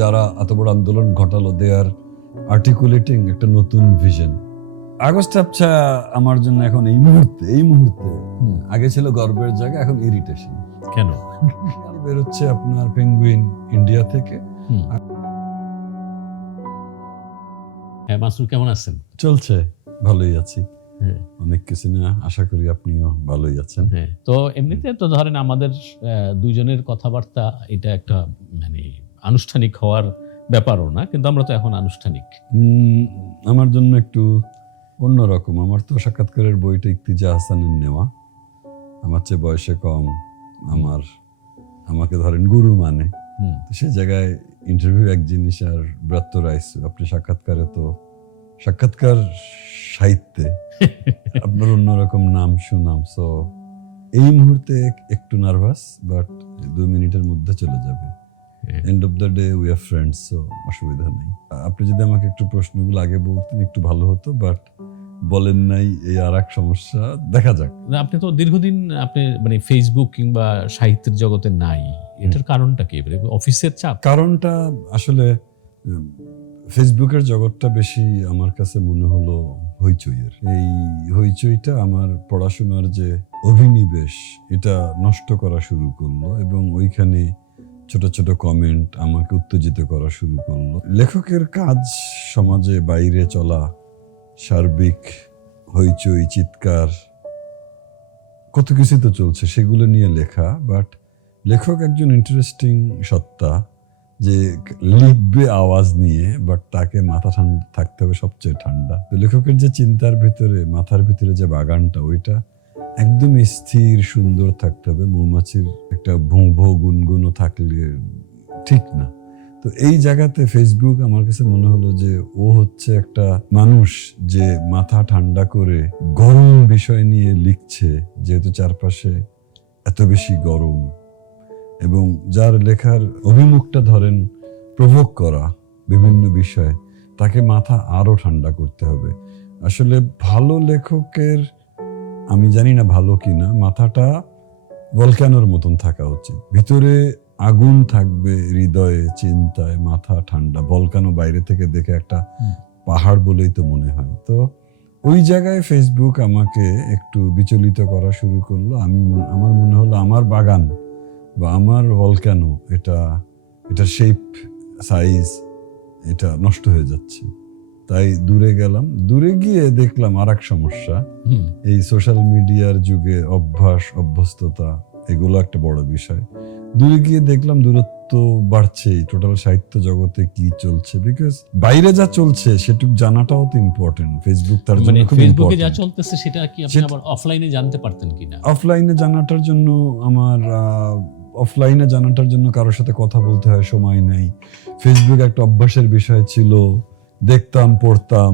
যারা এত বড় আন্দোলন ঘটালো, দে আর আর্টিকুলেটিং একটা নতুন ভিশন। আগস্ট আবছা আমার জন্য এখন এই মুহূর্তে আগে ছিল গর্বের জায়গা, এখন ইরিটেশন। কেন? বেরোচ্ছে আপনার পেঙ্গুইন ইন্ডিয়া থেকে। হ্যাঁ, মাসুর কেমন আছেন? চলছে, ভালোই আছি। হ্যাঁ, অনেক কিছু না, আশা করি আপনিও ভালোই আছেন। হ্যাঁ। তো এমনিতে তো ধরেন আমাদের দুইজনের কথাবার্তা এটা একটা মানে আনুষ্ঠানিক হওয়ার ব্যাপারও না, কিন্তু আমরা তো এখন আনুষ্ঠানিক। আমার জন্য একটু অন্যরকম। আমার তো সাক্ষাৎকারের বইটা ইক্তিজা হাসানের নেওয়া, আমার চেয়ে বয়সে কম, আমাকে ধরেন গুরু মানে। তো সেই জায়গায় ইন্টারভিউ এক জিনিস আর ব্রাত্য রাইস আপনি সাক্ষাৎকার সাহিত্যে আপনার অন্যরকম নাম সুনাম। সো এই মুহূর্তে একটু নার্ভাস, বাট 2 মিনিটের মধ্যে চলে যাবে। End of the day we are friends, so অসুবিধা নেই। আপনি যদি আমাকে একটু প্রশ্নগুলো আগে বলতেন একটু ভালো হতো, বাট বলেন নাই, এই আর এক সমস্যা। দেখা যাক। আপনি তো দীর্ঘদিন আপনি মানে ফেসবুক কিংবা সাহিত্যের জগতে নাই, এটার কারণটা কি? অফিসের চাপ? কারণটা আসলে ফেসবুকের জগৎটা বেশি আমার কাছে মনে হলো হইচইয়ের। এই হইচইটা আমার পড়াশোনার যে অভিনিবেশ এটা নষ্ট করা শুরু করলো, এবং ওইখানে ছোট ছোট কমেন্ট আমাকে উত্তেজিত করা শুরু করলো। লেখকের কাজ সমাজে বাইরে চলা, সার্বিক হইচই, চিৎকার, কত কিছু তো চলছে, সেগুলো নিয়ে লেখা। বাট লেখক একজন ইন্টারেস্টিং সত্তা, যে লিখবে আওয়াজ নিয়ে, বাট তাকে মাথা ঠান্ডা থাকতে হবে, সবচেয়ে ঠান্ডা। তো লেখকের যে চিন্তার ভিতরে, মাথার ভিতরে যে বাগানটা, ওইটা একদম স্থির সুন্দর থাকতে হবে। মৌমাছির একটা ভোঁ ভোঁ গুনগুনো থাকলে ঠিক না। তো এই জায়গাতে ফেসবুক আমার কাছে মনে হলো যে ও হচ্ছে একটা মানুষ যে মাথা ঠান্ডা করে গরম বিষয় নিয়ে লিখছে, যেহেতু চারপাশে এত বেশি গরম, এবং যার লেখার অভিমুখটা ধরেন প্রভোগ করা বিভিন্ন বিষয়, তাকে মাথা আরো ঠান্ডা করতে হবে। আসলে ভালো লেখকের, আমি জানি না ভালো কিনা, মাথাটা ভলক্যানোর মতন থাকা উচিত। ভিতরে আগুন থাকবে, হৃদয়ে, চিন্তায় মাথা ঠান্ডা। ভলক্যানো বাইরে থেকে দেখে একটা পাহাড় বলেই তো মনে হয়। তো ওই জায়গায় ফেসবুক আমাকে একটু বিচলিত করা শুরু করলো। আমার মনে হলো আমার বাগান বা আমার ভলক্যানো, এটা শেপ, সাইজ, এটা নষ্ট হয়ে যাচ্ছে। তাই দূরে গেলাম। দূরে গিয়ে দেখলাম আর এক সমস্যা, এই সোশ্যাল মিডিয়ার যুগে অভ্যস্ততা, এগুলো একটা বড় বিষয়। দূরে গিয়ে দেখলাম দূরত্ব বাড়ছেই। টোটাল সাহিত্য জগতে কি চলছে, বিকজ বাইরে যা চলছে সেটুক জানাটাও তো ইম্পর্টেন্ট। ফেসবুক তার জন্য খুব ফেসবুকে ইম্পর্টেন্ট। যা চলতেছে সেটা কি আপনি আবার অফলাইনে জানতে পারতেন কিনা? অফলাইনে জানাটার জন্য অফলাইনে জানাটার জন্য কারোর সাথে কথা বলতে হয়, সময় নেই। ফেসবুক একটা অভ্যাসের বিষয় ছিল, দেখতাম, পড়তাম।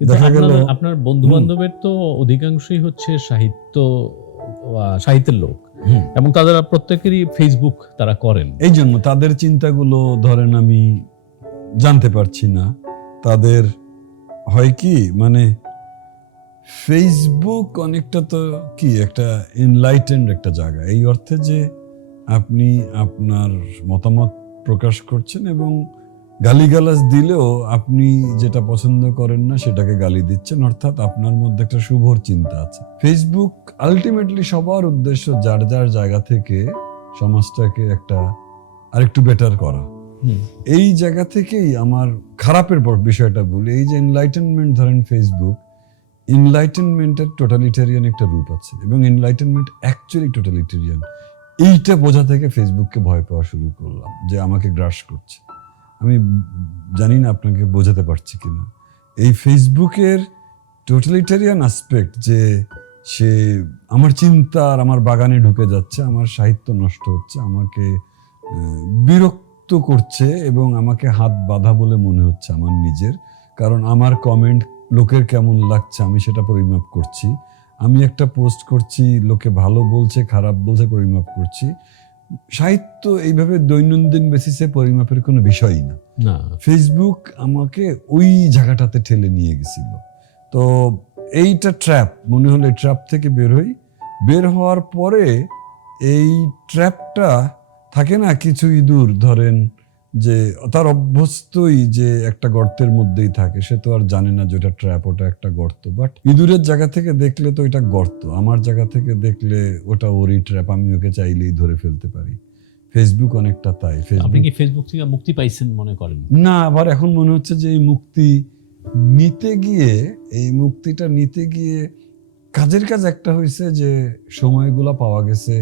দেখা গেল আপনার বন্ধু বান্ধবের তো অধিকাংশই হচ্ছে সাহিত্যের লোক, এবং তাদের প্রত্যেকেরই ফেসবুক তারা করেন। এই জন্য তাদের চিন্তাগুলো ধরেন আমি জানতে পারছি না। তাদের হয় কি, মানে ফেসবুক অনেকটা তো কি একটা এনলাইটেন্ড একটা জায়গা, এই অর্থে যে আপনি আপনার মতামত প্রকাশ করছেন, এবং গালিগালাজ দিলেও আপনি যেটা পছন্দ করেন না সেটাকে গালি দিচ্ছেন, অর্থাৎ আপনার মধ্যে একটা শুভর চিন্তা আছে। ফেসবুক আলটিমেটলি সবার উদ্দেশ্য যার যার জায়গা থেকে সমাজটাকে একটা আরেকটু বেটার করা। এই জায়গা থেকেই আমার খারাপের বিষয়টা বলি, এই যে এনলাইটেনমেন্ট, ধরেন ফেসবুক, এনলাইটেনমেন্টের টোটালিটেরিয়ান একটা রূপ আছে, এবং এনলাইটেনমেন্ট অ্যাকচুয়ালি টোটালিটেরিয়ান। এইটা বোঝা থেকে ফেসবুককে ভয় পাওয়া শুরু করলাম, যে আমাকে গ্রাস করছে। আমি জানি না আপনাকে বোঝাতে পারছি কিনা। এই ফেসবুকের টোটালিটেরিয়ান অ্যাসপেক্ট, যে সে আমার চিন্তা আর আমার বাগানে ঢুকে যাচ্ছে, আমার সাহিত্য নষ্ট হচ্ছে, আমাকে বিরক্ত করছে, এবং আমাকে হাত বাঁধা বলে মনে হচ্ছে আমার নিজের। কারণ আমার কমেন্ট লোকের কেমন লাগছে আমি সেটা পরিমাপ করছি। আমি একটা পোস্ট করছি, লোকে ভালো বলছে, খারাপ বলছে, পরিমাপ করছি। সাহিত্য এইভাবে দৈনন্দিন বেসিসে পরিমাপের কোনো বিষয়ই না। ফেসবুক আমাকে ওই জায়গাটাতে ঠেলে নিয়ে গেছিল। তো এইটা ট্র্যাপ মনে হলো, এই ট্র্যাপ থেকে বের হওয়ার পরে এই ট্র্যাপটা থাকে না, কিছু ইঁদুর ধরেন যে তার অভ্যস্তই যে একটা গর্তের মধ্যেই থাকে, সে তো আর জানে না যে ওটা ট্র্যাপ, ওটা একটা গর্ত। বাট ইঁদুরের জায়গা থেকে দেখলে তো এটা গর্ত, আমার জায়গা থেকে দেখলে ওটা ওরই ট্র্যাপ, আমি ওকে চাইলেই ধরে ফেলতে পারি। ফেসবুক অনেকটা তাই। আপনি ফেসবুক কি ফেসবুক থেকে মুক্তি পাইছেন মনে করেন? না, আবার এখন মনে হচ্ছে যে এই মুক্তিটা নিতে গিয়ে কাজের কাজ একটা হয়েছে যে সময়গুলো পাওয়া গেছে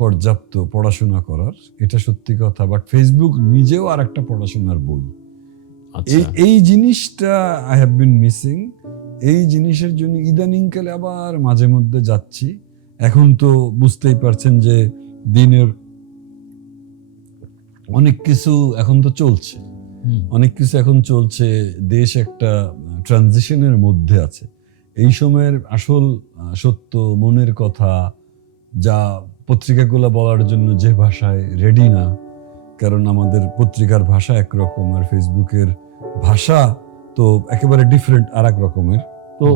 পর্যাপ্ত পড়াশোনা করার, এটা সত্যি কথা। বাট ফেসবুক নিজেও আর একটা পড়াশোনার বই। আচ্ছা, এই জিনিসটা আই হ্যাভ বিন মিসিং। এই জিনিসের জন্য ইদানিংকালে আবার মাঝে মধ্যে যাচ্ছি। এখন তো বুঝতেই পারছেন যে দিনের অনেক কিছু এখন তো চলছে, অনেক কিছু এখন চলছে, দেশ একটা ট্রানজিশনের মধ্যে আছে। এই সময়ের আসল সত্য, মনের কথা যা পত্রিকাগুলো বলার জন্য যে ভাষায় রেডি না, কারণ আমাদের পত্রিকার ভাষা একরকম আর ফেসবুকের ভাষা তো একেবারে ডিফারেন্ট আর এক রকমের। তো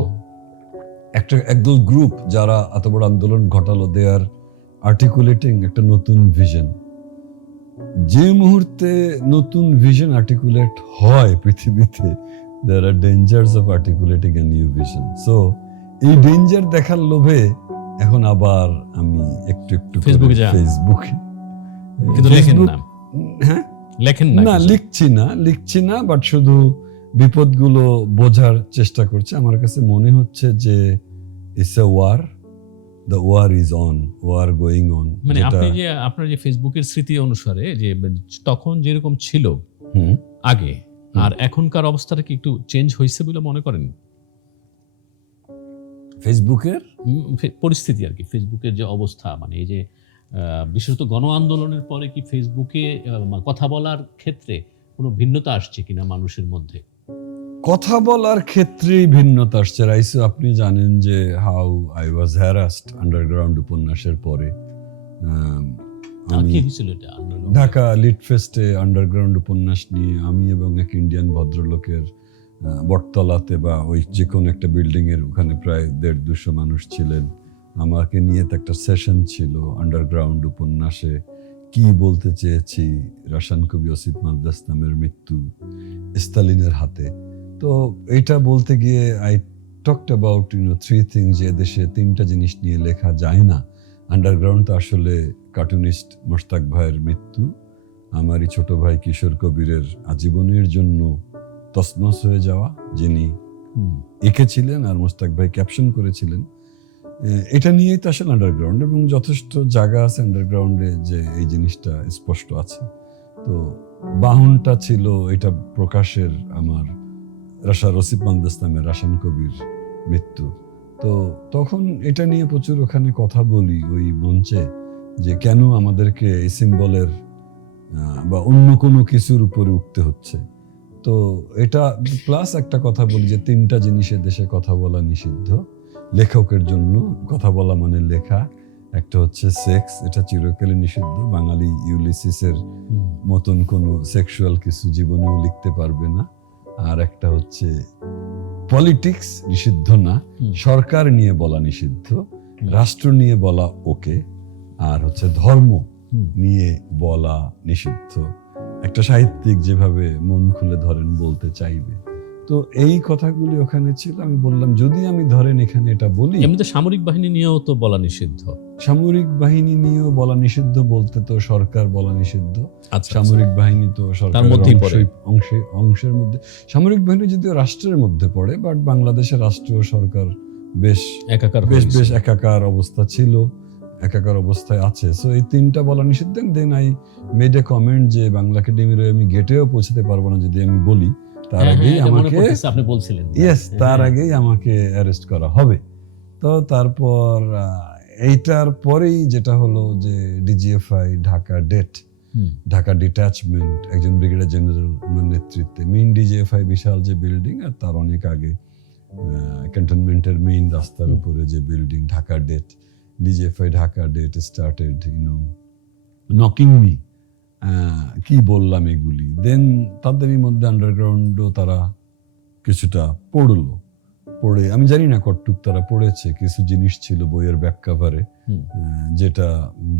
একদল গ্রুপ যারা এত বড় আন্দোলন ঘটালো, দে আর আর্টিকুলেটিং একটা নতুন ভিশন। যে মুহূর্তে নতুন ভিশন আর্টিকুলেট হয় পৃথিবীতে, there are dangers of articulating a new vision. So এই ডেঞ্জার দেখার লোভে এখন আবার আমি একটু ফেসবুকে যান। ফেসবুকে কিন্তু লেখেন না। হ্যাঁ, লেখেন না, লিখছি না, বাট শুধু বিপদগুলো বোঝার চেষ্টা করছি। আমার কাছে মনে হচ্ছে যে it's a war, the war is on, war going on. মানে আপনি যে আপনার যে ফেসবুকের স্মৃতি অনুসারে যে তখন যেরকম ছিল আগে আর এখনকার অবস্থাটা কি একটু চেঞ্জ হয়েছে বলে মনে করেন? ফেসবুকের পরিস্থিতি আর কি, ফেসবুকের যে অবস্থা, মানে এই যে বিশেষত গণ আন্দোলনের পরে কি ফেসবুকে কথা বলার ক্ষেত্রে কোনো ভিন্নতা আসছে কিনা মানুষের মধ্যে? কথা বলার ক্ষেত্রেই ভিন্নতা আসছে। রাইসু, আপনি জানেন যে how I was harassed underground উপন্যাসের পরে। কি হয়েছিল এটা? ঢাকা লিট ফেস্টে আন্ডারগ্রাউন্ড উপন্যাস নিয়ে আমি এবং এক ইন্ডিয়ান ভদ্রলোকের বটতলাতে বা ওই যে কোনো একটা বিল্ডিং এর ওখানে প্রায় 150-200 মানুষ ছিলেন। আমাকে নিয়ে তো একটা সেশন ছিল আন্ডারগ্রাউন্ড উপন্যাসে কি বলতে চেয়েছি, রাশিয়ান কবি ওসিপ মালদাস্তামের মৃত্যু স্তালিনের হাতে। তো এটা বলতে গিয়ে আই টকড অ্যাবাউট 3 থিংস, যে দেশে 3টা জিনিস নিয়ে লেখা যায় না। আন্ডারগ্রাউন্ড তো আসলে কার্টুনিস্ট মোশতাক ভাইয়ের মৃত্যু, আমারই ছোট ভাই কিশোর কবিরের আজীবনের জন্য তছনছ হয়ে যাওয়া, যিনি এঁকেছিলেন আর মোশতাক ভাই ক্যাপশন করেছিলেন। এটা নিয়েই তো আসলে আন্ডারগ্রাউন্ড, এবং যথেষ্ট জায়গা আছে আন্ডারগ্রাউন্ডে যে এই জিনিসটা স্পষ্ট আছে। তো বাহনটা ছিল এটা প্রকাশের আমার ওসিপ মালদাস্তামের রাশিয়ান কবির মৃত্যু। তো তখন এটা নিয়ে প্রচুর ওখানে কথা বলি ওই মঞ্চে, যে কেন আমাদেরকে এই সিম্বলের বা অন্য কোনো কিছুর উপরে উঠতে হচ্ছে। তো এটা প্লাস একটা কথা বলি যে 3টা জিনিসের দেশে কথা বলা নিষিদ্ধ লেখকের জন্য। কথা বলা মানে লেখা। একটা হচ্ছে সেক্স, এটা চিরকালই নিষিদ্ধ। বাঙালি ইউলিসিসের মতন কোনো সেক্সুয়াল কিছু জীবনেও লিখতে পারবে না। আর একটা হচ্ছে পলিটিক্স নিষিদ্ধ না, সরকার নিয়ে বলা নিষিদ্ধ, রাষ্ট্র নিয়ে বলা ওকে, আর হচ্ছে ধর্ম নিয়ে বলা নিষিদ্ধ। একটা সাহিত্যিক যেভাবে মন খুলে ধরেন বলতে চাইবে। তো এই কথাগুলি ওখানে ছিল। আমি বললাম যদি আমি ধরেন এখানে এটা বলি, এমনিতে সামরিক বাহিনী নিয়েও তো বলা নিষিদ্ধ। সামরিক বাহিনী নিয়েও বলা নিষিদ্ধ বলতে তো সরকার বলা নিষিদ্ধ। সামরিক বাহিনী তো সরকারের অংশের মধ্যে। সামরিক বাহিনী যদিও রাষ্ট্রের মধ্যে পড়ে, বাট বাংলাদেশের রাষ্ট্র সরকার বেশ একাকার অবস্থা ছিল, একাকার অবস্থায় আছে। সো এই 3টা বলা নিষিদ্ধ। Then I made a comment যে বাংলা একাডেমির আমি গেটেও পৌঁছতে পারবো না যদি আমি বলি, তার আগেই আমাকে আপনি বলছিলেন তার আগেই আমাকে অ্যারেস্ট করা হবে। তো তারপর এইটার পরেই যেটা হলো যে ডিজিএফআই ঢাকা ডিট্যাচমেন্ট, একজন ব্রিগেডিয়ার জেনারেল নেতৃত্বে মেইন ডিজিএফআই বিশাল যে বিল্ডিং, আর তার অনেক আগে ক্যান্টনমেন্টের মেইন রাস্তার উপরে যে building Dhaka DGFI started knocking me. কি বললাম এগুলি। দেন তাদেরই মধ্যে আন্ডারগ্রাউন্ডও তারা কিছুটা পড়ে আমি জানি না কতটুক তারা পড়েছে। কিছু জিনিস ছিল বইয়ের ব্যাক কভারে যেটা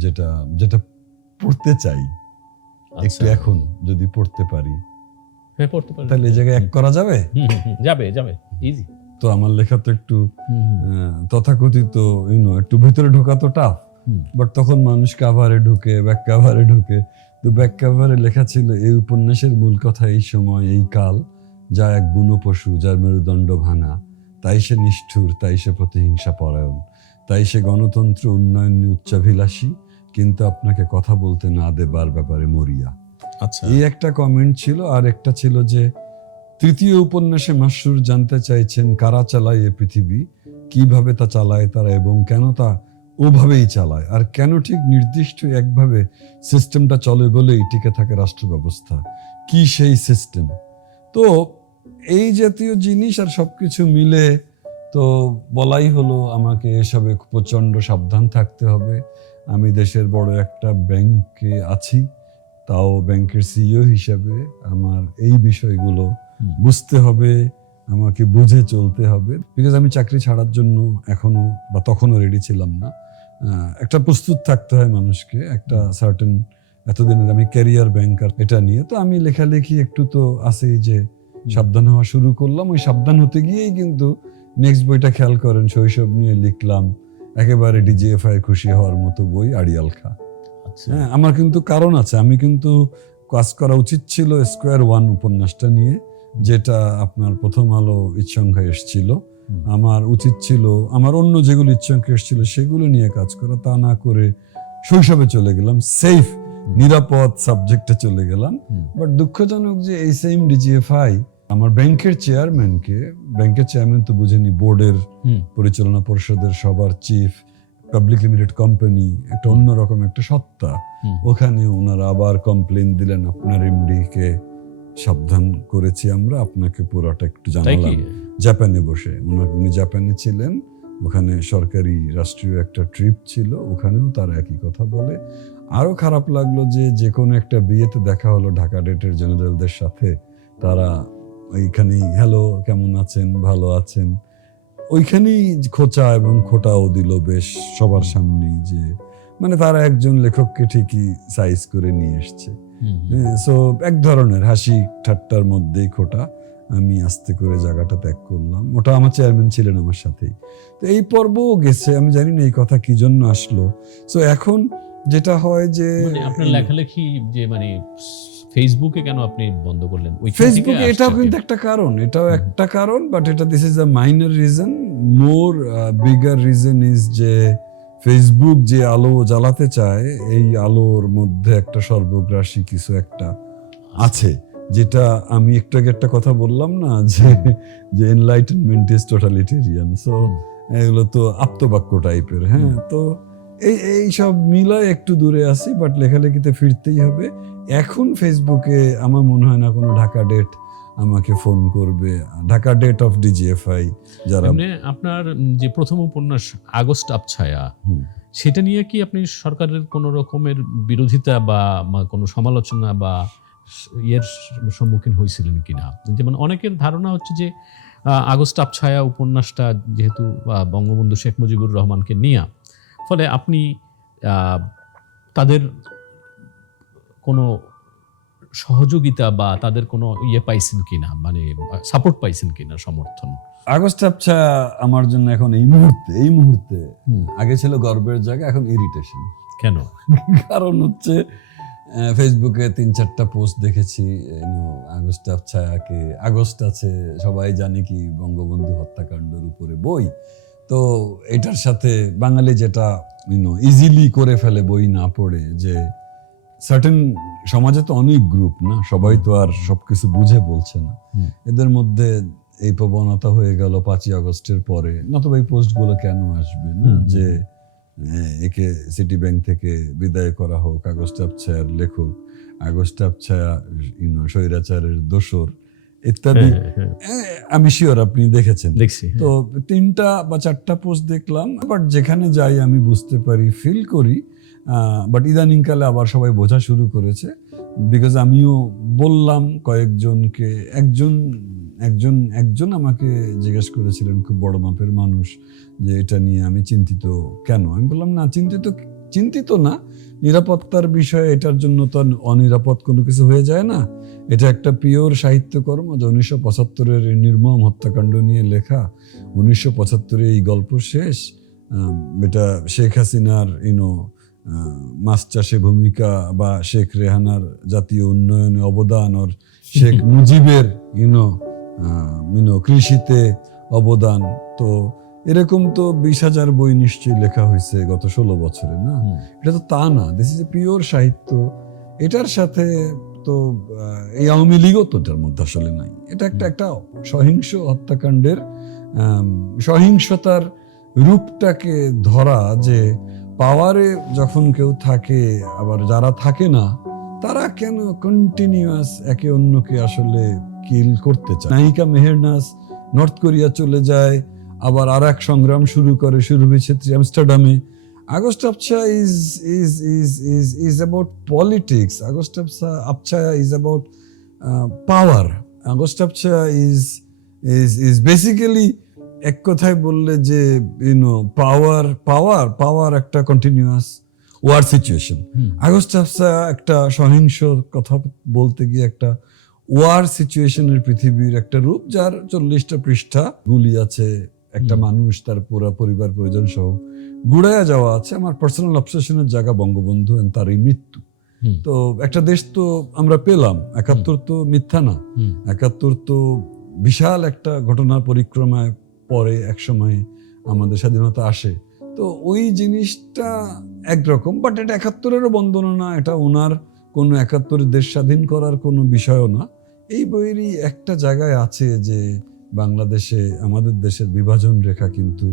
যেটা যেটা পড়তে চাই, একটু এখন যদি পড়তে পারি হ্যাঁ, পড়তে পারেন। তাহলে এই জায়গায় এক করা যাবে। যাবে যাবে, ইজি। তো আমার লেখা তো একটু তথাকথিত একটু ভিতরে ঢোকা তো টাফ, বাট তখন মানুষ কাভারে ঢুকে, ব্যাক কাভারে ঢুকে। তো ব্যাক কাভারে লেখা ছিল এই উপন্যাসের মূল কথা এই সময় এই কাল, যা এক বুনো পশু যার মেরুদণ্ড ভাঙা, তাই সে নিষ্ঠুর, তাই সে প্রতিহিংসা পরায়ণ, তাই সে গণতন্ত্র উন্নয়ন নিয়ে উচ্চাভিলাষী, কিন্তু আপনাকে কথা বলতে না দেবার ব্যাপারে মরিয়া। আচ্ছা, এই একটা কমেন্ট ছিল। আর একটা ছিল যে তৃতীয় উপন্যাসে মাসরুর জানতে চাইছেন কারা চালায় এ পৃথিবী, কিভাবে তা চালায় তারা এবং কেন তা ওভাবেই চালায়, আর কেন ঠিক নির্দিষ্ট একভাবে সিস্টেমটা চলে বলেই টিকে থাকে রাষ্ট্র ব্যবস্থা, কি সেই সিস্টেম। তো এই জাতীয় জিনিস আর সবকিছু মিলে তো বলাই হলো আমাকে এসবে প্রচণ্ড সাবধান থাকতে হবে। আমি দেশের বড় একটা ব্যাংকে আছি, তাও ব্যাংকের সিইও হিসেবে আমার এই বিষয়গুলো বুঝতে হবে, আমাকে বুঝে চলতে হবে। বিকজ আমি চাকরি ছাড়ার জন্য এখনো বা তখনও রেডি ছিলাম না। একটা প্রস্তুত থাকতে হয় মানুষকে, একটা সার্টেন এতদিনের আমি ক্যারিয়ার ব্যাংকার এটা নিয়ে। তো আমি লেখালেখি একটু তো আছেই যে সাবধান হওয়া শুরু করলাম। ওই সাবধান হতে গিয়েই কিন্তু নেক্সট বইটা খেয়াল করেন শৈশব নিয়ে লিখলাম, একেবারে ডিজিএফআই খুশি হওয়ার মতো বই, আড়িয়াল খা। হ্যাঁ, আমার কিন্তু কারণ আছে। আমি কিন্তু কাজ করা উচিত ছিল স্কোয়ার ওয়ান উপন্যাসটা নিয়ে, যেটা আপনার প্রথম আলো ইচ্ছাঙ্কায় এসেছিল। আমার উচিত ছিল আমার অন্য যেগুলো ইচ্ছাঙ্কে এসেছিল সেগুলো নিয়ে কাজ করা, তা না করে শৈশবে চলে গেলাম, সেফ নিরাপদ সাবজেক্টে চলে গেলাম। বাট দুঃখজনক যে এই সেম ডিজিএফআই আমার ব্যাংকের চেয়ারম্যান তো বুঝেনি, বোর্ডের পরিচালনা পরিষদের সবার চিফ, পাবলিক লিমিটেড কোম্পানি, একটা অন্যরকম একটা সত্তা। ওখানে ওনারা আবার কমপ্লেন দিলেন, আপনার এমডি কে সাবধান করেছি আমরা, আপনাকে পুরোটা একটু জানালাম। জাপানে বসে উনি জাপানে ছিলেন, ওখানে সরকারি রাষ্ট্রীয় একটা ট্রিপ ছিল, ওখানেও তারা একই কথা বলে। আরো খারাপ লাগলো যে কোনো একটা বিয়েতে দেখা হলো ঢাকা ডেটের জেনারেলদের সাথে, তারা ওইখানেই হ্যালো কেমন আছেন, ভালো আছেন, ওইখানেই খোঁচা এবং খোটাও দিল বেশ সবার সামনেই, যে মানে তারা একজন লেখককে ঠিকই সাইজ করে নিয়ে এসছে। সো এক ধরনের হাসি ঠাট্টার মধ্যেই খোটা। আমি আস্তে করে জায়গাটা ত্যাগ করলাম। ওটা আমার চেয়ারম্যান ছিলেন আমার সাথেই। তো এই পর্বও গেছে, আমি জানি না এই কথা কি জন্য আসলো। সো এখন যেটা হয় যে আপনার লেখালেখি যে ফেসবুকে কেন আপনি বন্ধ করলেন? ফেসবুকে এটাও কিন্তু একটা কারণ, বাট এটা this is a minor reason. More bigger reason is যে ফেসবুক যে আলো জ্বালাতে চায়, এই আলোর মধ্যে একটা সর্বগ্রাসী কিছু একটা আছে, যেটা আমি একটু আগে একটা কথা বললাম না যে এনলাইটেনমেন্ট ইজ টোটালিটেরিয়ান। সো এগুলো তো আপ্তবাক্য টাইপের। হ্যাঁ, তো এই সব মিলায় একটু দূরে আসি, বাট লেখালেখিতে ফিরতেই হবে। এখন ফেসবুকে আমার মনে হয় না কোনো ঢাকা ডেট আমাকে ফোন করবে, ঢাকা ডেট অফ ডিজিএফআই যারা। আপনার যে প্রথম উপন্যাস আগস্ট আবছায়া, সেটা নিয়ে কি আপনি সরকারের কোন রকমের বিরোধিতা বা কোনো সমালোচনা বা এর সম্মুখীন হয়েছিলেন কিনা? যেমন অনেকের ধারণা হচ্ছে যে আগস্ট আবছায়া উপন্যাসটা যেহেতু বঙ্গবন্ধু শেখ মুজিবুর রহমানকে নিয়ে, ফলে আপনি তাদের কোনো সহযোগিতা বা তাদের কোনো পাইছেন কিনা, সাপোর্ট পাইছেন কিনা, সমর্থন? আগস্ট আবছায়া আমার জন্য এখন এই মুহূর্তে আগে ছিল গর্বের জায়গা, এখন ইরিটেশন। কেন? কারণ হচ্ছে ফেসবুকে 3-4টা পোস্ট দেখেছি আগস্ট আবছায়াকে, আগস্ট আছে সবাই জানে কি বঙ্গবন্ধু হত্যাকাণ্ডের উপরে বই, তো এটার সাথে বাঙালি যেটা ইজিলি করে ফেলে বই না পড়ে, যে সার্টেন সমাজে তো অনেক গ্রুপ না, সবাই তো আর সবকিছু বুঝে বলছে না, এদের মধ্যে এই প্রবণতা হয়ে গেল 5ই আগস্টের পরে, নতুবা এই পোস্টগুলো কেন আসবে না, যে একে সিটি ব্যাংক থেকে বিদায় করা হোক, আগস্ট আবছায়ার লেখক, আগস্ট আবছায়া স্বৈরাচারের দোসর ইত্যাদি। আমি শিওর আপনি দেখেছেন। দেখছি। তো 3টা বা 4টা পোস্ট দেখলাম, বাট যেখানে যাই আমি বুঝতে পারি, ফিল করি, বাট ইদানিংকালে আবার সবাই বোঝা শুরু করেছে। বিকজ আমিও বললাম কয়েকজনকে, একজন আমাকে জিজ্ঞেস করেছিলেন, খুব বড় মাপের মানুষ, যে এটা নিয়ে আমি চিন্তিত কেন। আমি বললাম না, চিন্তিত চিন্তিত না, নিরাপত্তার বিষয়ে এটার জন্য তো অনিরাপদ কোনো কিছু হয়ে যায় না। এটা একটা পিওর সাহিত্যকর্ম, যে 1975-এর নির্মম হত্যাকাণ্ড নিয়ে লেখা। 1975-এ এই গল্প শেষ। এটা শেখ হাসিনার মাছ চাষে ভূমিকা, বা শেখ রেহানার জাতীয় উন্নয়নে অবদান, আর শেখ মুজিবের কৃষিতে অবদান। তো এরকম তো 20,000 বই নিশ্চয়ই লেখা হয়েছে গত 16 বছরে, না? এটা তো তা না, দিস ইজ এ পিওর সাহিত্য। এটার সাথে তো এই আওয়ামী লীগও তো এটার মধ্যে আসলে নাই। এটা একটা সহিংস হত্যাকাণ্ডের সহিংসতার রূপটাকে ধরা, যে পাওয়ারে যখন কেউ থাকে, আবার যারা থাকে না তারা কেন কন্টিনিউয়াস একে অন্যকে আসলে কিল করতে চায়। নায়িকা মেহেরনাজ নর্থ কোরিয়া চলে যায়, আবার আর এক সংগ্রাম শুরু করে, শুরু হয়েছে আমস্টারডামে। August Abchhaya is about politics. August Abchaya is about power. August Abchaya is basically, এক কথায় বললে যে পাওয়ার একটা কন্টিনিউয়াস ওয়ার সিচুয়েশন। আগস্ট আবছায়া একটা সহিংস, কথা বলতে গিয়ে একটা ওয়ার সিচুয়েশনের পৃথিবীর একটা রূপ, যার 40টা পৃষ্ঠা, গুলি আছে, একটা মানুষ তার পুরো পরিবার পরিজন সহ গুড়াইয়া যাওয়া আছে। আমার পার্সোনাল অবসেশনের জায়গা বঙ্গবন্ধু এন্ড তার এই মৃত্যু। তো একটা দেশ তো আমরা পেলাম, 71 তো মিথ্যা না, 71 তো বিশাল একটা ঘটনার পরিক্রমায় পরে একসময় আমাদের স্বাধীনতা আসে। তো ওই জিনিসটা একরকম, বাট এটা 71-এরও বন্দনা না, এটা ওনার কোনো 71 দেশ স্বাধীন করার কোনো বিষয়ও না। এই বইয়েরই একটা জায়গায় আছে যে বাংলাদেশে আমাদের দেশের বিভাজন রেখা কিন্তু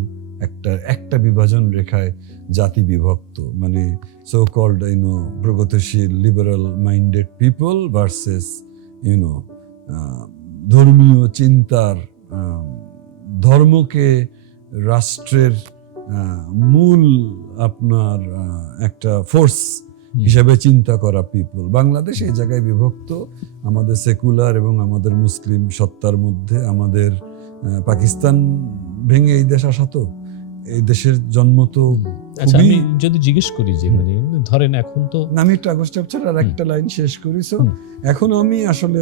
একটা বিভাজন রেখায় জাতি বিভক্ত, মানে সো কল্ড প্রগতিশীল লিবারাল মাইন্ডেড পিপল ভার্সেস ধর্মীয় চিন্তার, ধর্মকে রাষ্ট্রের মূল আপনার একটা ফোর্স হিসাবে চিন্তা করা পিপল। বাংলাদেশ এই জায়গায় বিভক্ত, আমাদের সেকুলার এবং আমাদের মুসলিম সত্তার মধ্যে। আমাদের পাকিস্তান ভেঙে এই দেশ আসা, তো এই দেশের জন্ম তো। আচ্ছা, আমি যদি জিজ্ঞেস করি যে মানে ধরেন এখন তো আমি একটু আগস্ট আবছায়ার আর একটা লাইন শেষ করি। এখন আমি আসলে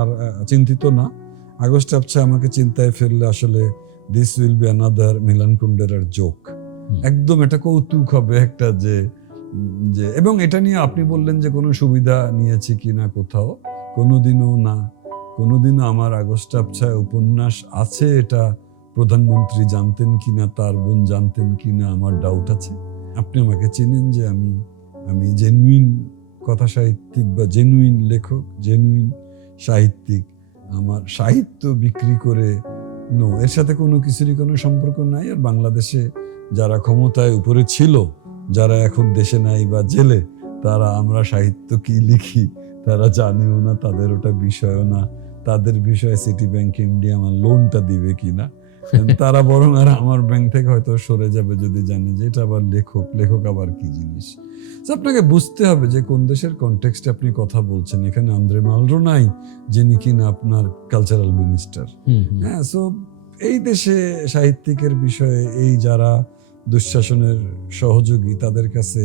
আর চিন্তিত না। আগস্ট আবছায়া আমাকে চিন্তায় ফেললে আসলে this will be another Milan কুন্ডেরার জোক। একদম এটা কৌতুক হবে একটা, যে এবং এটা নিয়ে আপনি বললেন যে কোনো সুবিধা নিয়েছি কিনা, কোথাও কোনোদিনও না। কোনোদিনও আমার আগস্ট আবছায়া উপন্যাস আছে এটা প্রধানমন্ত্রী জানতেন কিনা, তার বোন জানতেন কিনা, আমার ডাউট আছে। আপনি আমাকে চিনেন যে আমি জেনুইন কথা সাহিত্যিক বা জেনুইন লেখক, জেনুইন সাহিত্যিক। আমার সাহিত্য বিক্রি করে এর সাথে কোনো কিছুরই কোনো সম্পর্ক নাই। আর বাংলাদেশে যারা ক্ষমতায় উপরে ছিল, যারা এখন দেশে নাই বা জেলে, তারা আমরা সাহিত্য কি লিখি তারা জানেও না, তাদের ওটা বিষয়ও না। তাদের বিষয়ে সিটি ব্যাংক এমডি আমার লোনটা দিবে কিনা, তারা বরং আর আমার ব্যাংক থেকে হয়তো সরে যাবে যদি জানে যে এটা আবার লেখক আবার কি জিনিস। আপনাকে বুঝতে হবে যে কোন দেশের কনটেক্সটে আপনি কথা বলছেন। এখানে আন্দ্রে মালরো নাই, যিনি কিনা আপনার কালচারাল মিনিস্টার। হ্যাঁ, সো এই দেশে সাহিত্যিকের বিষয়ে এই যারা দুঃশাসনের সহযোগী, তাদের কাছে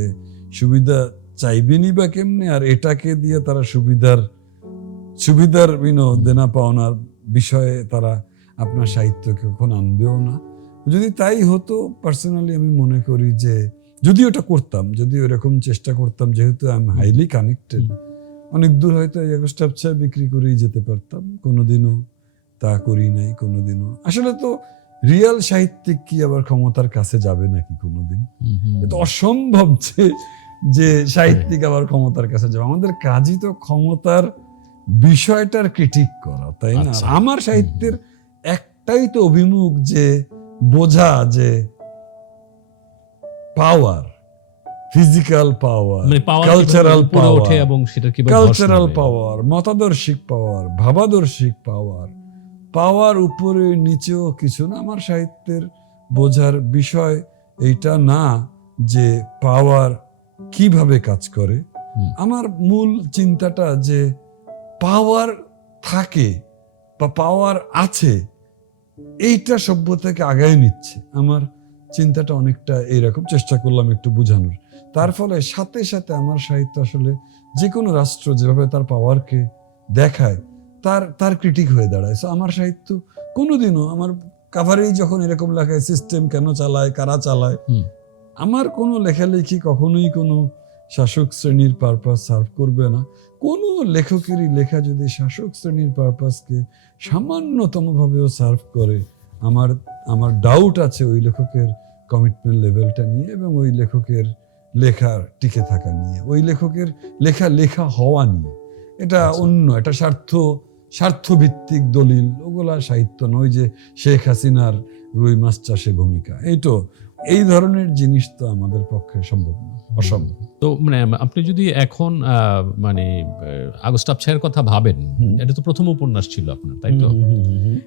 সুবিধা চাইবেনি বা কেমনে, আর এটাকে দিয়ে তারা সুবিধার দেনা পাওনার বিষয়ে তারা আপনার সাহিত্যকে কখন আনবেও না। যদি তাই হতো, পার্সোনালি আমি মনে করি যে যদি ওটা করতাম, যদি ওরকম চেষ্টা করতাম, যেহেতু আই এম হাইলি কানেক্টেড, অনেক দূর হয়তো এই আগস্ট আবছায়া বিক্রি করেই যেতে পারতাম। কোনোদিনও তা করি নাই, কোনোদিনও। আসলে তো রিয়েল সাহিত্যিক কি আবার ক্ষমতার কাছে যাবে নাকি কোনোদিন? এটা অসম্ভব যে সাহিত্যিক আবার ক্ষমতার কাছে যাবে। আমাদের কাজই তো ক্ষমতার বিষয়টার ক্রিটিক করা, তাই না? আমার সাহিত্যের একটাই তো অভিমুখ, যে বোঝা যে পাওয়ার, ফিজিক্যাল পাওয়ার, কালচারাল পাওয়ার, মতাদর্শিক পাওয়ার, ভাবাদর্শিক পাওয়ার উপরে নিচেও কিছু না। আমার সাহিত্যের বোঝার বিষয় এইটা না যে পাওয়ার কিভাবে কাজ করে। আমার মূল চিন্তাটা যে পাওয়ার থাকে বা পাওয়ার আছে, এইটা সভ্যতাকে আগায় নিচ্ছে। আমার চিন্তাটা অনেকটা এইরকম, চেষ্টা করলাম একটু বোঝানোর। তার ফলে সাথে সাথে আমার সাহিত্য আসলে যে কোনো রাষ্ট্র যেভাবে তার পাওয়ারকে দেখায় তার ক্রিটিক হয়ে দাঁড়ায়। সো আমার সাহিত্য কোনোদিনও আমার কাভারেই যখন এরকম লেখায় সিস্টেম কেন চালায়, কারা চালায়, আমার কোনো লেখালেখি কখনোই কোনো শাসক শ্রেণীর পারপাস সার্ভ করবে না। কোনো লেখকেরই লেখা যদি শাসক শ্রেণীর পারপাসকে সামান্যতমভাবেও সার্ভ করে, আমার ডাউট আছে ওই লেখকের কমিটমেন্ট লেভেলটা নিয়ে এবং ওই লেখকের লেখার টিকে থাকা নিয়ে, ওই লেখকের লেখা হওয়া নিয়ে। এটা অন্য একটা স্বার্থভিত্তিক দলিল, ওগুলা সাহিত্য নয়। যে শেখ হাসিনার রুই মাছ চাষে ভূমিকা, এই ধরনের জিনিস তো আমাদের পক্ষে সম্ভব না, অসম্ভব। তো মানে আপনি যদি এখন মানে আগস্ট আবছায়ের কথা ভাবেন, এটা তো প্রথম উপন্যাস ছিল আপনার, তাই তো?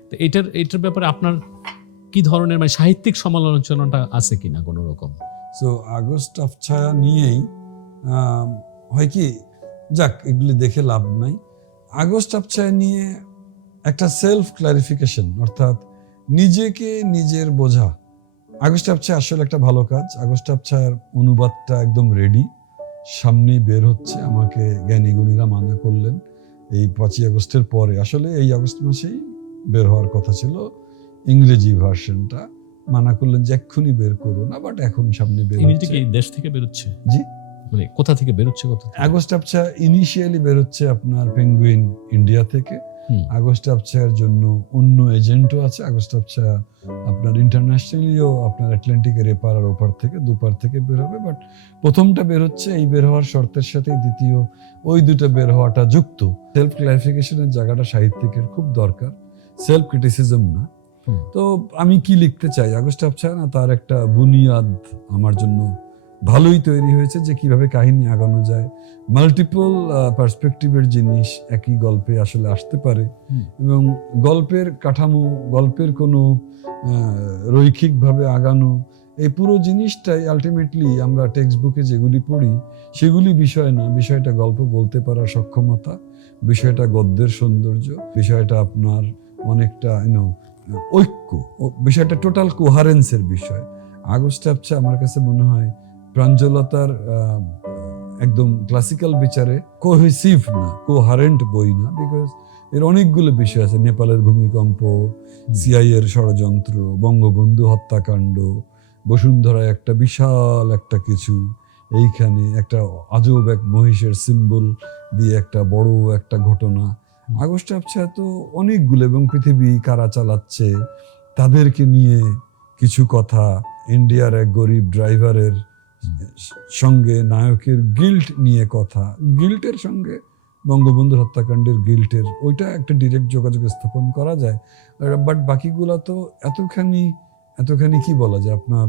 তো এটার ব্যাপারে আপনার কি ধরনের মানে সাহিত্যিক সমালোচনাটা আছে কিনা কোনো রকম? সো আগস্ট আবছায়া নিয়েই হয় কি, যাক এগুলি দেখে লাভ নাই। আগস্ট আবছায়া নিয়ে একটা সেলফ ক্লারিফিকেশন, অর্থাৎ নিজেকে নিজের বোঝা। আগস্ট আবছায়া আসলে একটা ভালো কাজ। আগস্ট আবছায়ার অনুবাদটা একদম রেডি, সামনেই বের হচ্ছে। আমাকে জ্ঞানীগুণীরা মানা করলেন এই 5ই আগস্টের পরে, আসলে এই আগস্ট মাসেই বের হওয়ার কথা ছিল ইংরেজি ভার্সনটা। মানা করলেন যে এক্ষুনি বের করো না, বাট এখন সামনে বের হচ্ছে। কি দেশ থেকে বেরোচ্ছে? জি, মানে কোথা থেকে বেরোচ্ছে? আগস্ট আবছায়া ইনিশিয়ালি বের হচ্ছে আপনার পেঙ্গুইন ইন্ডিয়া থেকে। আগস্ট আবছায়ার জন্য অন্য এজেন্টও আছে। আগস্ট আবছায়া আপনার ইন্টারন্যাশনালিও আপনার আটলান্টিকের এপার আর ওপার থেকে দুপার থেকে বের হবে, বাট প্রথমটা বের হচ্ছে। এই বের হওয়ার শর্তের সাথে দ্বিতীয় ওই দুটো বের হওয়াটা যুক্ত। সেলফ ক্লারিফিকেশনের জায়গাটা সাহিত্যিকের খুব দরকার, সেলফ ক্রিটিসিজম না। তো আমি কি লিখতে চাই, আগস্ট আবছায়া না তার একটা বুনিয়াদ আমার জন্য ভালোই তৈরি হয়েছে, যে কিভাবে কাহিনী আগানো যায়। মাল্টিপল পার্সপেক্টিভের জিনিস একই গল্পে আসলে আসতে পারে, এবং গল্পের কাঠামো, গল্পের কোনো রৈখিকভাবে আগানো, এই পুরো জিনিসটাই আলটিমেটলি আমরা টেক্সট বুকে যেগুলি পড়ি সেগুলি বিষয় না। বিষয়টা গল্প বলতে পারার সক্ষমতা, বিষয়টা গদ্যের সৌন্দর্য, বিষয়টা আপনার অনেকটা ঐক্য, বিষয়টা টোটাল কোহারেন্সের বিষয়। আগস্ট আবছায়া আমার কাছে মনে হয় প্রাঞ্জলতার একদম ক্লাসিক্যাল বিচারে কোহেসিভ না, কোহারেন্ট বই না, বিকজ এর অনেকগুলো বিষয় আছে। নেপালের ভূমিকম্প, সিআইএর ষড়যন্ত্র, বঙ্গবন্ধু হত্যাকাণ্ড, বসুন্ধরা একটা বিশাল একটা কিছু, এইখানে একটা আজব এক মহিষের সিম্বল দিয়ে একটা বড় একটা ঘটনা। আগস্ট আবছায়া তো অনেকগুলো, এবং পৃথিবী কারা চালাচ্ছে তাদেরকে নিয়ে কিছু কথা, ইন্ডিয়ার এক গরিব ড্রাইভারের সঙ্গে নায়কের গিল্ট নিয়ে কথা, গিল্টের সঙ্গে বঙ্গবন্ধুর হত্যাকাণ্ডের গিল্টের, ওইটা একটা ডিরেক্ট যোগাযোগ স্থাপন করা যায়। বাট বাকিগুলা তো এতখানি কি বলা যায় আপনার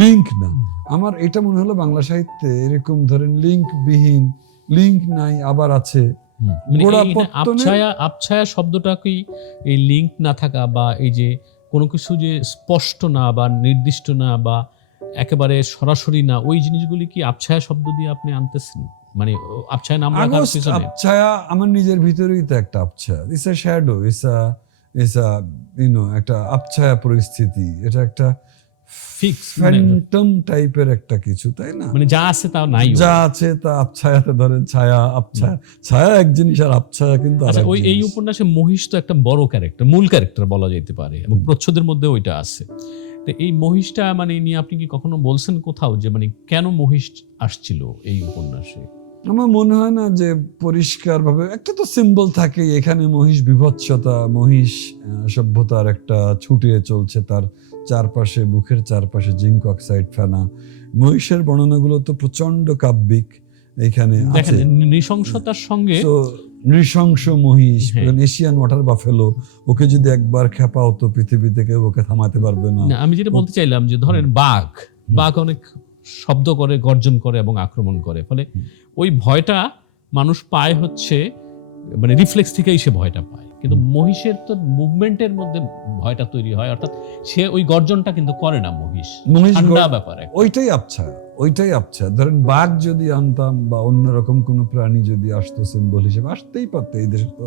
লিঙ্ক না। আমার এটা মনে হলো বাংলা সাহিত্যে এরকম ধরেন লিঙ্ক নাই, আবার আছে। আবছায়া শব্দটা কি এই লিঙ্ক না থাকা, বা এই যে কোনো কিছু যে স্পষ্ট না বা নির্দিষ্ট না বা একেবারে সরাসরি না, ওই জিনিসগুলি কি আবছায়া শব্দ দিয়ে আপনি আনতেছেন? মানে আবছায়া নাম রাখার পিছনে আবছায়া আমার নিজের ভিতরেই তো একটা আবছায়া, it's a shadow, it's a একটা আবছায়া পরিস্থিতি। এটা একটা ফিক্স ফ্যান্টম টাইপের একটা কিছু, তাই না? মানে যা আছে তা নাই, যা আছে তা আবছায়াতে ধরেন ছায়া, ছায়া এক জিনিস আর আবছায়া কিন্তু আরেক জিনিস। এই উপন্যাসে মহিষ তো একটা বড় ক্যারেক্টার, মূল ক্যারেক্টার বলা যেতে পারে, এবং প্রচ্ছদের মধ্যে ওইটা আছে। তো এই মহিষটা মানে নিয়ে আপনি কি কখনো বলছেন কোথাও যে মানে কেন মহিষ আসছিল এই উপন্যাসে? আমার মনে হয় না যে পরিষ্কার ভাবে, একটা তো সিম্বল থাকে এখানে, মহিষ বিভৎসতা, মহিষ সভ্যতার একটা ছুটিয়ে চলছে, তার চারপাশে, মুখের চারপাশে জিঙ্ক অক্সাইড ফেনা। মহিষের বর্ণনাগুলো তো প্রচন্ড কাব্যিক এখানে আছে, নৃশংসতার সঙ্গে। নৃশংস মহিষ, এশিয়ান ওয়াটার বাফেলো, ওকে যদি একবার খেপা হতো পৃথিবী থেকে ওকে থামাতে পারবে না। আমি যেটা বলতে চাইলাম যে ধরেন বাঘ অনেক শব্দ করে, গর্জন করে এবং আক্রমণ করে, ফলে ওই ভয়টা মানুষ পায় হচ্ছে মানে রিফ্লেক্স থেকেই সে ভয়টা পায়। কিন্তু মহিষের তো মুভমেন্টের মধ্যে ভয়টা তৈরি হয়, অর্থাৎ সে ওই গর্জনটা কিন্তু করে না। মহিষ ঠান্ডা ব্যাপার, ওইটাই আবছায়া। ওইটাই আবছা। ধরেন বাঘ যদি আনতাম বা অন্যরকম কোনো প্রাণী যদি আসতো সিম্বল হিসেবে, আসতেই পারতো। এই দেশে তো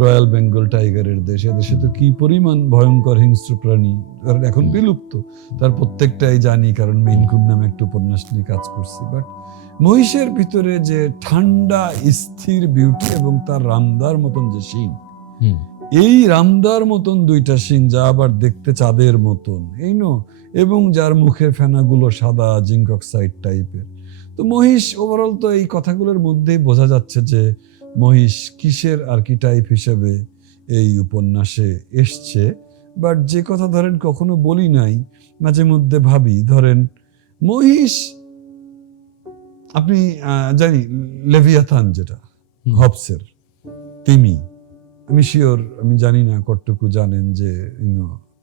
রয়্যাল বেঙ্গল টাইগারের দেশ, এদেশে তো কি পরিমাণ ভয়ঙ্কর হিংস্র প্রাণী, কারণ এখন বিলুপ্ত, তার প্রত্যেকটাই জানি, কারণ মেইনকুন নামে একটা উপন্যাস নিয়ে কাজ করছি। বাট মহিষের ভিতরে যে ঠান্ডা স্থির বিউটি এবং তার রামদার মতন যে শিং, এই রামদার মতন দুইটা শিং, যা আবার দেখতে চাঁদের মতন, এই নো, এবং যার মুখের ফেনাগুলো সাদা জিঙ্ক অক্সাইড টাইপের। তো মহিষ ওভারঅল তো এই কথাগুলোর মধ্যেই বোঝা যাচ্ছে যে মহিষ কিসের আর্কিটাইপ হিসেবে এই উপন্যাসে এসছে। বাট যে কথা ধরেন কখনো বলি নাই, মাঝে মধ্যে ভাবি, ধরেন মহিষ, আপনি জানি লেভিয়াথান যেটা হবসের তিমি, আমি শিওর, আমি জানি না কতটুকু জানেন যে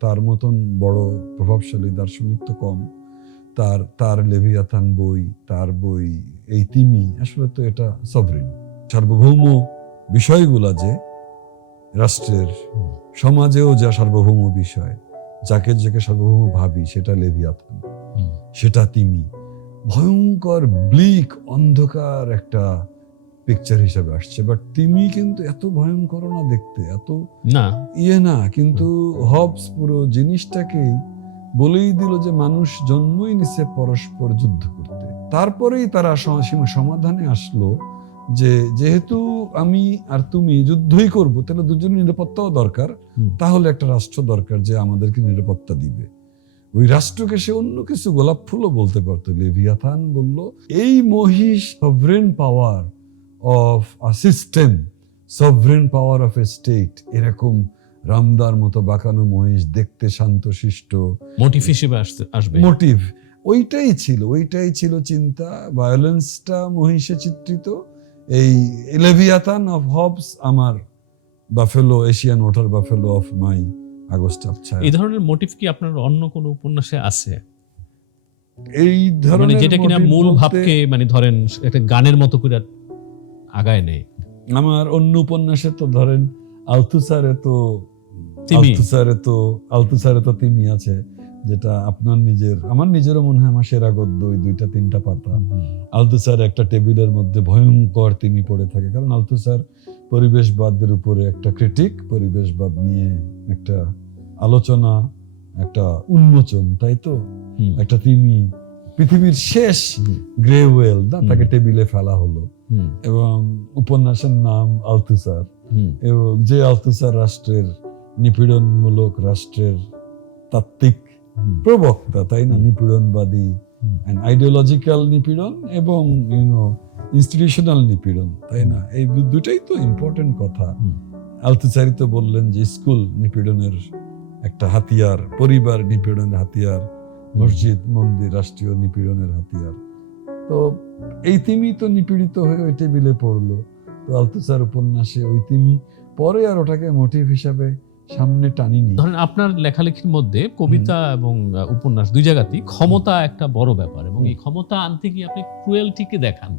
তার মতন বড় প্রভাবশালী দার্শনিক তো কম। তার লেভিয়াথান বই, তার বই, এই তিমি, আসলে তো এটা সভরেন সার্বভৌম বিষয়গুলা যে রাষ্ট্রের, সমাজেও যা সার্বভৌম বিষয়, যাকে যাকে সার্বভৌম ভাবি, সেটা লেভিয়াথান, সেটা তিমি। ভয়ঙ্কর ব্লিক অন্ধকার একটা পিকচার হিসেবে আসছে। বাট তিমি কিন্তু এত ভয়ঙ্কর না দেখতে, এত না না, কিন্তু হবস পুরো জিনিসটাকেই বলেই দিল যে মানুষ জন্মই নিছে পরস্পর যুদ্ধ করতে। তারপরেই তারা সমাধানে আসলো যে যেহেতু আমি আর তুমি যুদ্ধই করবো, তাহলে দুজনের নিরাপত্তাও দরকার, তাহলে একটা রাষ্ট্র দরকার যে আমাদেরকে নিরাপত্তা দিবে। ওই রাষ্ট্রকে সে অন্য কিছু গোলাপ ফুলও বলতে পারতো। লেভিয়াথান বলল এই মহিষ sovereign power of a system, sovereign power of a state, এরকম রামদার মতো বাঁকানো মহিষ, দেখতে শান্তশিষ্ট, মোটিভ হিসেবে আসবে। মোটিভ ওইটাই ছিল চিন্তা। ভায়োলেন্সটা মহিষে চিত্রিত। এই লেভিয়াথান অফ হবস আমার buffalo, Asian water buffalo of my August Abchhaya. এই ধরনের মোটিভ কি আপনার অন্য কোনো উপন্যাসে আছে? এই ধরনের যেটা কিনা মূল ভাবকে ধরেন একটা গানের মতো করে আগায় নেই। আমার অন্য উপন্যাসে তো ধরেন আলথুসারে তো তিমি আছে, যেটা আপনার আমার নিজেরও মনে হয় আমার সেরা গদ্য, ওই 2-3টা পাতা। আলথুসার একটা টেবিলের মধ্যে ভয়ঙ্কর তিমি পড়ে থাকে, কারণ আলথুসার পরিবেশবাদের উপরে একটা ক্রিটিক, পরিবেশবাদ নিয়ে একটা আলোচনা, একটা উন্মোচন, তাই তো। একটা তিমি, পৃথিবীর শেষ গ্রে ওয়েল, তাকে টেবিলে ফেলা হলো, এবং উপন্যাসের নাম আলথুসার, এবং যে আলথুসার রাষ্ট্রের, নিপীড়নমূলক রাষ্ট্রের তাত্ত্বিক প্রবক্তা, তাই না, নিপীড়নবাদী, আইডিওলজিক্যাল নিপীড়ন এবং ইনস্টিটিউশনাল নিপীড়ন, তাই না, এই দুটাই তো ইম্পর্টেন্ট কথা। আলথুসারি তো বললেন যে স্কুল নিপীড়নের একটা হাতিয়ার, পরিবার নিপীড়নের হাতিয়ার, মসজিদ মন্দির রাষ্ট্রীয় নিপীড়নের হাতিয়ার। তো এই তিমি তো নিপীড়িত হয়ে ওই টেবিলে পড়লো। তো আলথুসার উপন্যাসে ওই তিমি পরে আর ওটাকে মোটিভ হিসাবে সামনে টানিনি। ধরেন আপনার লেখালেখির মধ্যে কবিতা এবং উপন্যাস দুই জায়গাতেই ক্ষমতা একটা বড় ব্যাপার, এবং এই ক্ষমতা আনতে গিয়ে আপনি ক্রুয়েলটিকে দেখান।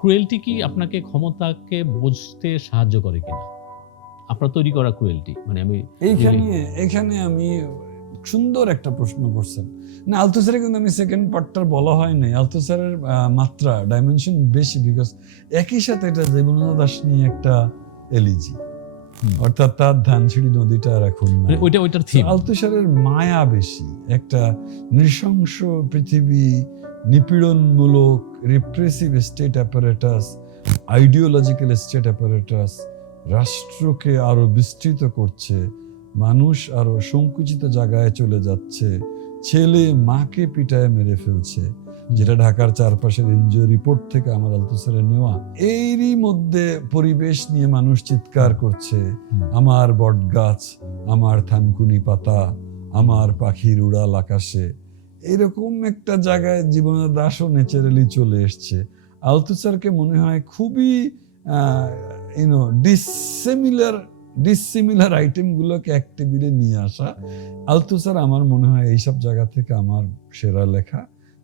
ক্রুয়েলটি কি আপনাকে ক্ষমতাকে বুঝতে সাহায্য করে কিনা, আপনার তৈরি করা ক্রুয়েলটি? আমি এইখানে আমি সুন্দর একটা প্রশ্ন করছেন। না, আলথুসারে কিন্তু আমি সেকেন্ড পার্টটার বলা হয় নাই। আলথুসারের মাত্রা, ডাইমেনশন বেশি, বিকজ একই সাথে এটা জীবনানন্দ দাশ নিয়ে একটা এলিজি, অর্থাৎ তার ধানসিঁড়ি নদীটা আর এখন ওইটার থিম। আলথুসারের মায়া বেশি, একটা নৃশংস পৃথিবী, নিপীড়নমূলক repressive state apparatus, ideological state apparatus রাষ্ট্রকে আরো বিস্তৃত করছে, মানুষ আরো সংকুচিত জায়গায় চলে যাচ্ছে, ছেলে মাকে পিটায় মেরে ফেলছে, যেটা ঢাকার চারপাশের এনজিও রিপোর্ট থেকে আমার আলথুসারে নেওয়া। এরই মধ্যে পরিবেশ নিয়ে মানুষ চিৎকার করছে, আমার বটগাছ, আমার থানকুনি পাতা, আমার পাখির উড়াল আকাশে। এরকম একটা জায়গায় জীবনানন্দ দাশও ন্যাচারালি চলে এসছে। আলথুসারকে মনে হয় খুবই ডিসিমিলার আইটেমগুলোকে এক টেবিলে নিয়ে আসা। আলথুসার আমার মনে হয় এইসব জায়গা থেকে আমার সেরা লেখা।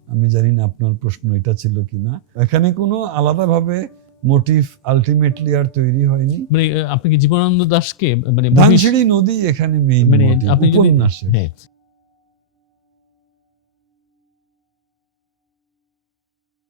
আমি জানি না আপনার প্রশ্ন এটা ছিল কিনা। এখানে কোনো আলাদাভাবে মোটিভ আলটিমেটলি আর তৈরি হয়নি। আপনি কি জীবনানন্দ দাশকে ধানসিঁড়ি নদী এখানে মেইন আপনি উপন্যাসে।